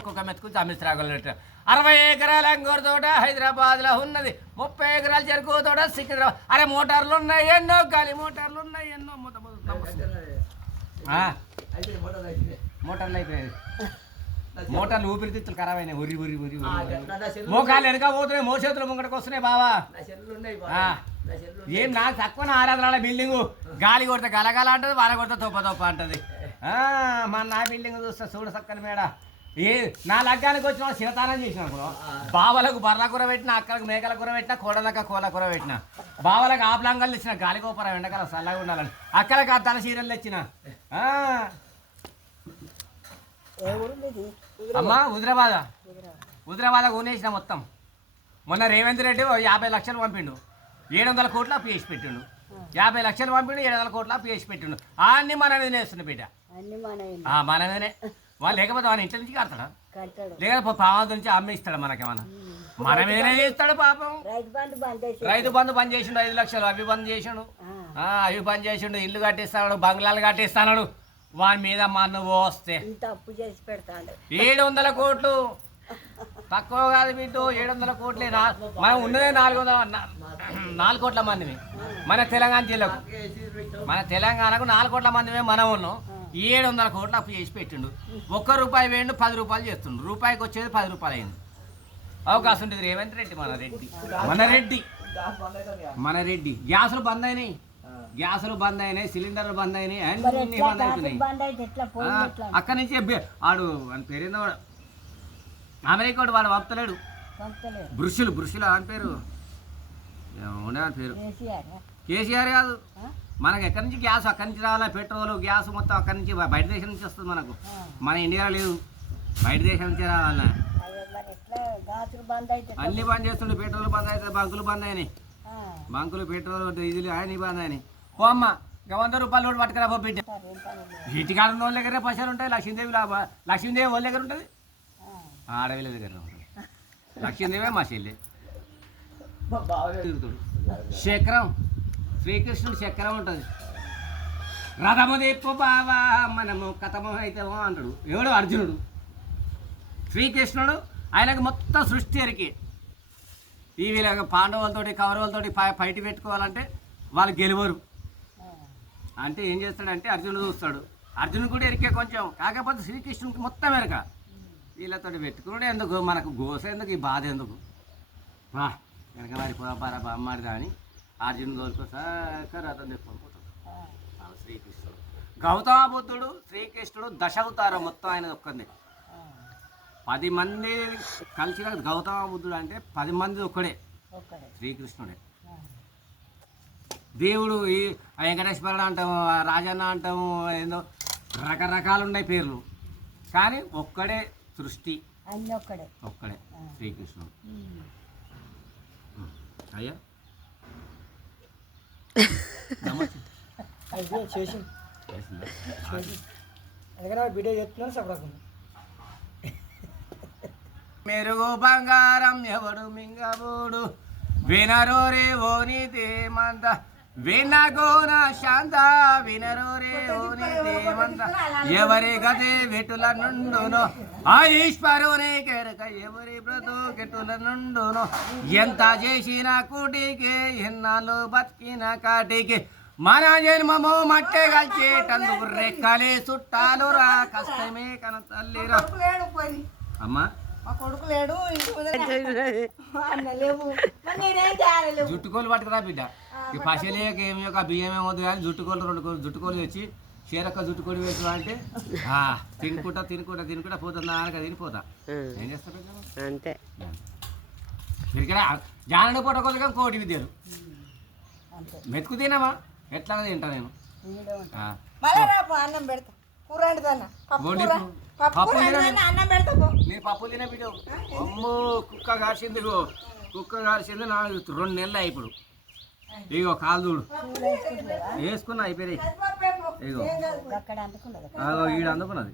ఒక్కొక్క మెతుకు జమిస్త్రాగలట 60 ఎకరాల అంగూరు తోట హైదరాబాద్లో ఉన్నది. 30 ఎకరాల చెరుకు తోట సికింద్రాబాద్. అరే మోటార్లు ఉన్నాయి ఎన్నో, గాలి మోటార్లు ఉన్నాయి ఎన్నో. మోటార్లు అయిపోయాయి. మోటార్లు ఊపిరితిత్తులు ఖరాబ్ అయినాయి. ఉరి ఉరి ఉరి మోకాలు వెనక పోతున్నాయి, మోసేతులు ముంగటకు వస్తున్నాయి బావా. ఏం నాకు తక్కువ ఆరాధన బిల్డింగు. గాలి కొడితే గలగల అంటది, వాన కొడితే తొప్ప తొప్ప అంటది. నా బిల్డింగ్ చూస్తే చూడ చక్కని మేడ. నా లగ్గానికి వచ్చిన శివతానం చేసినప్పుడు బావలకు బర్ర కూర పెట్టిన, అక్కలకు మేకల కూర పెట్టిన, కోడలకు కోళ్ళ కూర పెట్టిన, బావలకు ఆపులంగలు తెచ్చిన, గాలిగోపర ఎండకాలం చల్లగా ఉండాలని, అక్కలకు ఆ తల చీరలు తెచ్చిన. అమ్మా హుజరాబాద్ ఊనేసిన మొత్తం. మొన్న రేవంత్ రెడ్డి 50 లక్షలు పంపిండు, 700 కోట్ల అప్పు చేసి పెట్టిండు. 50 లక్షలు పంపిండు, 700 కోట్ల అప్పు చేసి పెట్టిండు. అన్ని మన మీదనే వేస్తుండే బిడ్డ, మన మీదనే. వాళ్ళు లేకపోతే వాళ్ళ ఇంటి నుంచి కడతాడా, లేకపోతే పావతి నుంచి అమ్మ ఇస్తాడు మనకేమన్నా. మన మీదనే చేస్తాడు పాపం. రైతు బంధు బంద్ చేసిండు, 5 లక్షలు అవి బంద్ చేసిండు. అవి బంద్ చేసిండు, ఇల్లు కట్టిస్తాడు, బంగ్లాలు కట్టిస్తాడు. వాని మీద మన వస్తే 700 కోట్లు తక్కువ కాదు బిడ్డు. 700 కోట్లే. మనం ఉన్నదే 4 కోట్ల మందిని మన తెలంగాణ జిల్లాకు. మన తెలంగాణకు 4 కోట్ల మందిమే మనం ఉన్నాం. 700 కోట్లు అప్పు చేసి పెట్టిండు. ₹1 వేయండు 10 రూపాయలు చేస్తుండు. రూపాయికి వచ్చేది 10 రూపాయలు అయింది. అవకాశం ఉంటుంది రేవంత్ రెడ్డి. మన రెడ్డి గ్యాసులు బంద్ అయినాయి, సిలిండర్లు బంద్ అయినాయి, అన్ని బంద్ అవుతున్నాయి. అక్కడి నుంచి వాడు అని పేరేందో, అమెరికా వాడు పంపుతలేడు. బ్రుషులు అని పేరు ఉండే పేరు. కేసీఆర్ కాదు. మనకు ఎక్కడి నుంచి గ్యాస్ అక్కడి నుంచి రావాలి. పెట్రోల్ గ్యాస్ మొత్తం అక్కడి నుంచి బయట దేశం నుంచి వస్తుంది. మనకు మన ఇండియా లేదు, బయట దేశం నుంచి రావాలన్నా. అన్ని బంద్ చేస్తుండే. పెట్రోల్ బంద్ అవుతుంది, బంకులు బంద్ అయినాయి. బంకులు పెట్రోల్ డీజిల్ అన్ని బంద్ అయినాయి. ఓ అమ్మ ₹100 నోటు పట్టుకురా పో బిడ్డ. వీటికాడ వాళ్ళ దగ్గరే పైసలు ఉంటాయి. లక్ష్మీదేవి వాళ్ళ దగ్గర ఉంటుంది, ఆడవిల దగ్గర ఉంటుంది. లక్ష్మీదేవే మా చెల్లి. చక్రం, శ్రీకృష్ణుడు చక్రం ఉంటుంది. రథము తెప్పు బావా మనము కథము అయితే అంటాడు. ఎవడు? అర్జునుడు. శ్రీకృష్ణుడు ఆయనకు మొత్తం సృష్టి ఎరికి. ఈ వీళ్ళ పాండవులతోటి కౌరవులతోటి ఫైట్ పెట్టుకోవాలంటే వాళ్ళు గెలవరు. అంటే ఏం చేస్తాడంటే అర్జునుడు చూస్తాడు. అర్జునుడు కూడా ఎరికే కొంచెం, కాకపోతే శ్రీకృష్ణుడికి మొత్తం ఎరక. వీళ్ళతోటి పెట్టుకున్నాడు. ఎందుకు మనకు గోస ఎందుకు, ఈ బాధ ఎందుకు, వెనక మరి అమ్మాడిదా అని అర్జునుడు తోలుకోసాక రథం తెప్పుకొని పోతాడు శ్రీకృష్ణుడు. గౌతమ బుద్ధుడు, శ్రీకృష్ణుడు దశావతారం మొత్తం ఆయన ఒక్కడే. 10 మంది కలిసి గౌతమ బుద్ధుడు అంటే 10 మంది ఒక్కడే శ్రీకృష్ణుడే. దేవుడు ఈ వెంకటేశ్వరుడు అంటాము, రాజన్న అంటాము, ఏందో రకరకాలు ఉన్నాయి పేర్లు, కానీ ఒక్కడే సృష్టి, ఒక్కడే శ్రీకృష్ణుడు. అయ్యా మెరుగు బంగారం ఎవడు మింగబోడు, వినరో రే ఓని దేమంత, వినగోన శాంత వినరో రే ఓని దేమంత, ఎవరి గదే వెటుల నుండునో ఆ ఈశ్వరుని కెరక, ఎవరి బ్రతుకెటుల నుండునో, ఎంత చేసిన కూటికి ఎన్నాళ్ళు బతికిన కాటికి, మన జన్మము మట్టే కలిచేటందుకు రెక్కలే చుట్టాలు రా, కష్టమే కన తల్లిరా. అమ్మా జుట్టుకోలు పట్టుకురా బిడ్డ. ఈ పసిలేక ఏమి యొక్క బియ్యం ఏమొద్దు కానీ జుట్టుకోలు 2 జుట్టుకోలు తెచ్చి చీరక్క జుట్టుకోలు వేసు అంటే తినుకుంటా పోతుందా అనక తినిపోతా. ఏం చేస్తా అంతే. ఇక్కడ జానడు పూట కొద్దిగా కోటి విద్యలు మెతుకు తినమా ఎట్లా తింటా నేను. అన్నం పెడతా, నేను పప్పు తినే బిడ్డ. అమ్మో కుక్క కాల్చింది నాకు 2 నెలలు ఇప్పుడు. ఇగో కాలు చూడు వేసుకున్నా అయిపోయాయి. ఇగో ఈడ అందుకున్నది.